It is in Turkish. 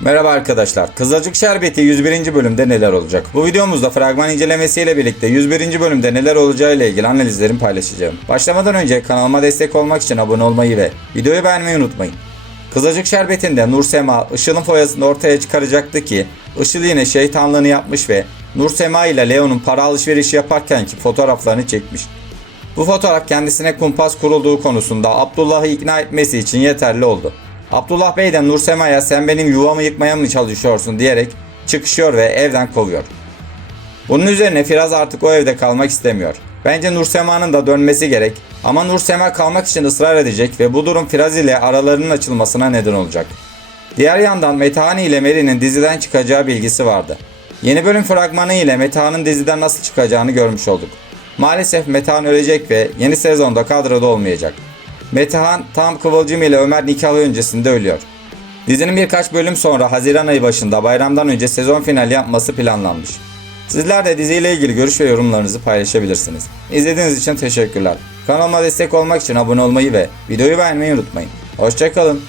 Merhaba arkadaşlar. Kızılcık Şerbeti 101. bölümde neler olacak? Bu videomuzda fragman incelemesiyle birlikte 101. bölümde neler olacağı ile ilgili analizlerimi paylaşacağım. Başlamadan önce kanalıma destek olmak için abone olmayı ve videoyu beğenmeyi unutmayın. Kızılcık Şerbeti'nde Nur Sema Işıl'ın foyasını ortaya çıkaracaktı ki Işıl yine şeytanlığını yapmış ve Nur Sema ile Leo'nun para alışverişi yaparkenki fotoğraflarını çekmiş. Bu fotoğraf kendisine kumpas kurulduğu konusunda Abdullah'ı ikna etmesi için yeterli oldu. Abdullah Bey de Nur Sema'ya sen benim yuvamı yıkmaya mı çalışıyorsun diyerek çıkışıyor ve evden kovuyor. Bunun üzerine Firaz artık o evde kalmak istemiyor. Bence Nur Sema'nın da dönmesi gerek ama Nur Sema kalmak için ısrar edecek ve bu durum Firaz ile aralarının açılmasına neden olacak. Diğer yandan Metahani ile Meri'nin diziden çıkacağı bilgisi vardı. Yeni bölüm fragmanı ile Metaha'nın diziden nasıl çıkacağını görmüş olduk. Maalesef Metehan ölecek ve yeni sezonda kadroda olmayacak. Metehan tam Kıvılcım ile Ömer nikahı öncesinde ölüyor. Dizinin birkaç bölüm sonra Haziran ayı başında bayramdan önce sezon finali yapması planlanmış. Sizler de diziyle ilgili görüş ve yorumlarınızı paylaşabilirsiniz. İzlediğiniz için teşekkürler. Kanalıma destek olmak için abone olmayı ve videoyu beğenmeyi unutmayın. Hoşçakalın.